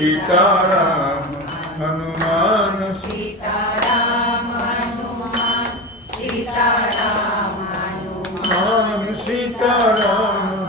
સીતારામ હનુમાન. સીતારામ હનુમાન સીતારામ હનુમાન. સીતારામ.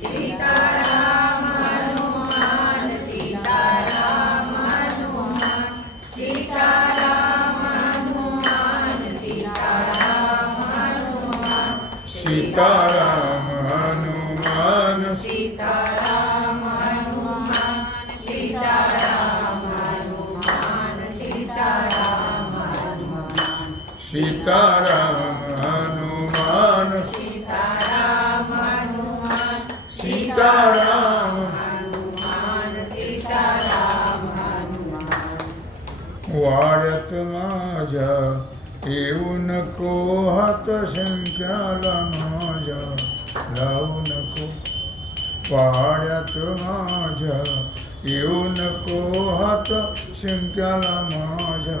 સીતારામ હનુમાન સીતારામ હનુમાન. સીતારામ હનુમાન સીતારામ હનુમાન. સીતારામ. सीताराम हनुमान। सीताराम हनुमान सीताराम हनुमान सीताराम हनुमान वाढत माझ्या येऊ नको हात संख्याला माझ्या लावू नको. पाड्यात माझ्या येऊ नको हात शंक्याला माझ्या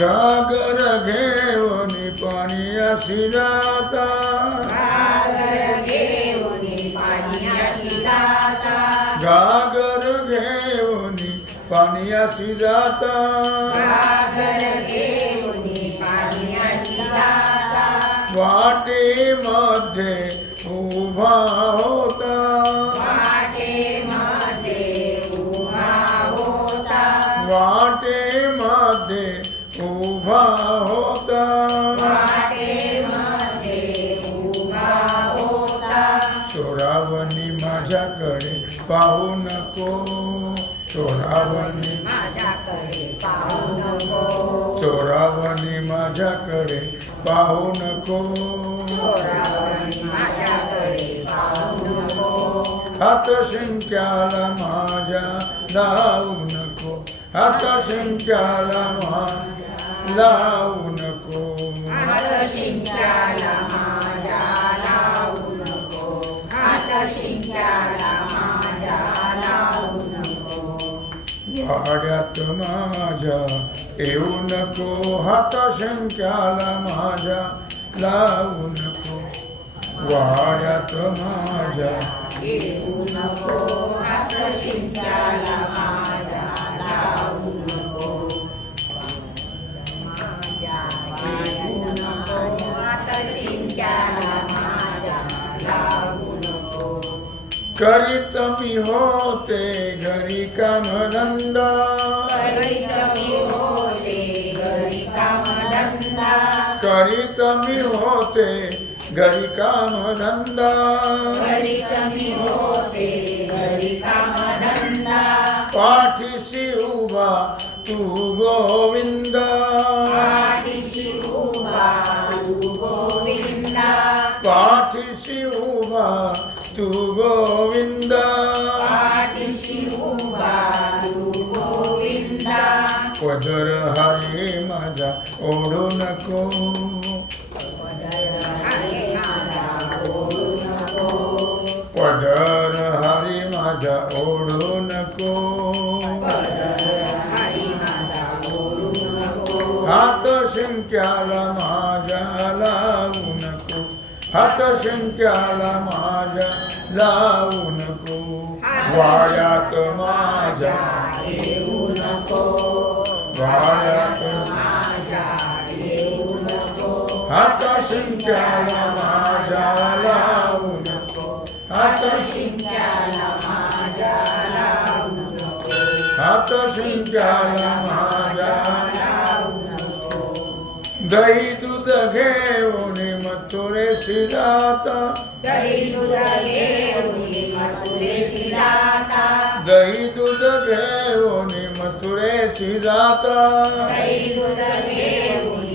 गागर घेऊन पाणी अशी जाता. गागर घेऊन पाणी अशी जाता. वाटे मध्ये उभा होता. वाटे मध्ये उभा होता. चोरावणी माझ्याकडे पाहू नको. चोरावणी चोरावणी माझ्याकडे पाहू नको. हात शिंक्याला माझ्या धावू नको. हात शिंक्याला माझ्या लावू नको. हात शिंक्याला माझ्या लावू नको. हात शिंक्याला माझ्या लावू नको. वाड्यात माझ्या येऊ नको. हात शिंक्याला माझ्या लावू नको. वाड्यात माझ्या येऊ नको. हात शिंक्याला माझ्या लावू नको. करीत मी होते घरी काम धंदा करीत मी होते घरी कामधंदा करीत मी होते घरी काम धंदा करीत मी होते घरी कामधंदा पाठीशी उभा तू गोविंद पाठीशी उभा तू गोविंदा पाठीशी उभा तू गोविंद पाठीशी उभा तू गोविंदा पदर हरे माझा ओढू नको। पदर हरे माझा ओढू नको। हात शिंक्याला माझ्या लावू नको। हात शिंक्याला माझ्या लावू नको. वाड्यात माझ्या येऊ नको. वाड्यात माझ्या येऊ नको. हाता शिंक्याला माझ्या लावू नको. हाता शिंक्याला माझ्या लावू नको. हात शिंक्याला माझ्या लावू नको. दही दूध घेऊन मथुरेशी जाता दही दूध घेऊन मथुरेशी जाता दही दूध घेऊन मथुरेशी जाता दही दूध घेऊन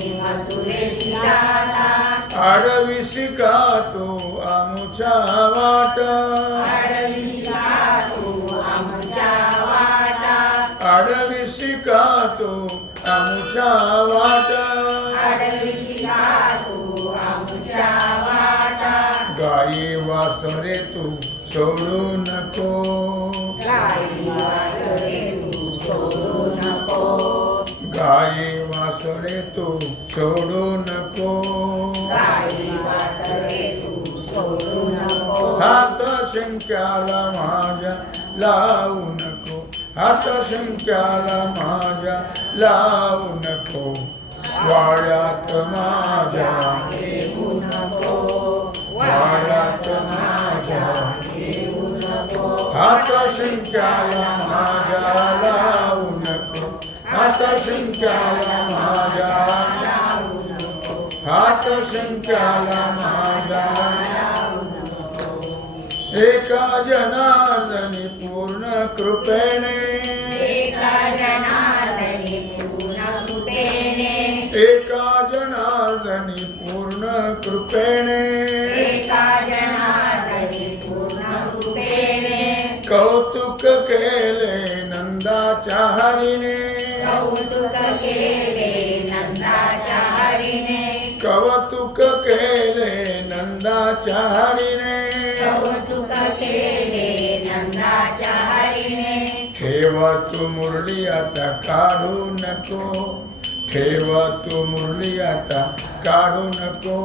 जाता आडविशी का तो आमुच्या वाट। आडविला तू आमच्या वाटा। आडविशी का तो आमुच्या वाट। आडविला वासरे तू सोडू नको गाई वासरे तू सोडू नको गाई वासरे तू सोडू नको गाई वासरे तू सोडू नको हात शंक्याला माझ्या लावू नको हात शंक्याला माझ्या लावू नको वाड्यात माझ्या हात शंक्याला माझ्या लावू नको हात शंक्याला माझ्या हात शंक्याला माझ्या एका जनार्दनी पूर्ण कृपेने. एका जनार्दनी पूर्ण कृपेने. एका जनार्दनी पूर्ण कृपेने. एका जनार्दनी कौतुक केले नंदाच्या हरीने कौतुक केले नंदाच्या हरीने कौतुक केले नंदाच्या हरीने कौतुक केले नंदाच्या हरीने ठेव तू मुरली आता काढू नको. ठेव तू मुरली आता काढू नको.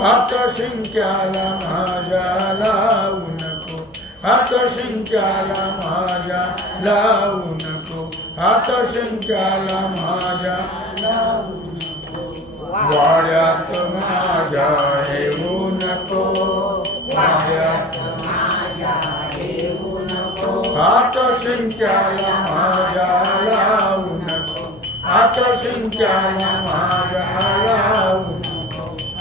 हात शिंक्याला माझ्या लावू नको हात शिंक्याला माझ्या लावू नको हात शिंक्याला माझ्या वाड्यात माझ्या येऊ नको वाड्यात माझ्या नको हात शिंक्याला माझ्या लावू नको हात शिंक्याला माझ्या लावू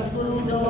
Sadhguru door.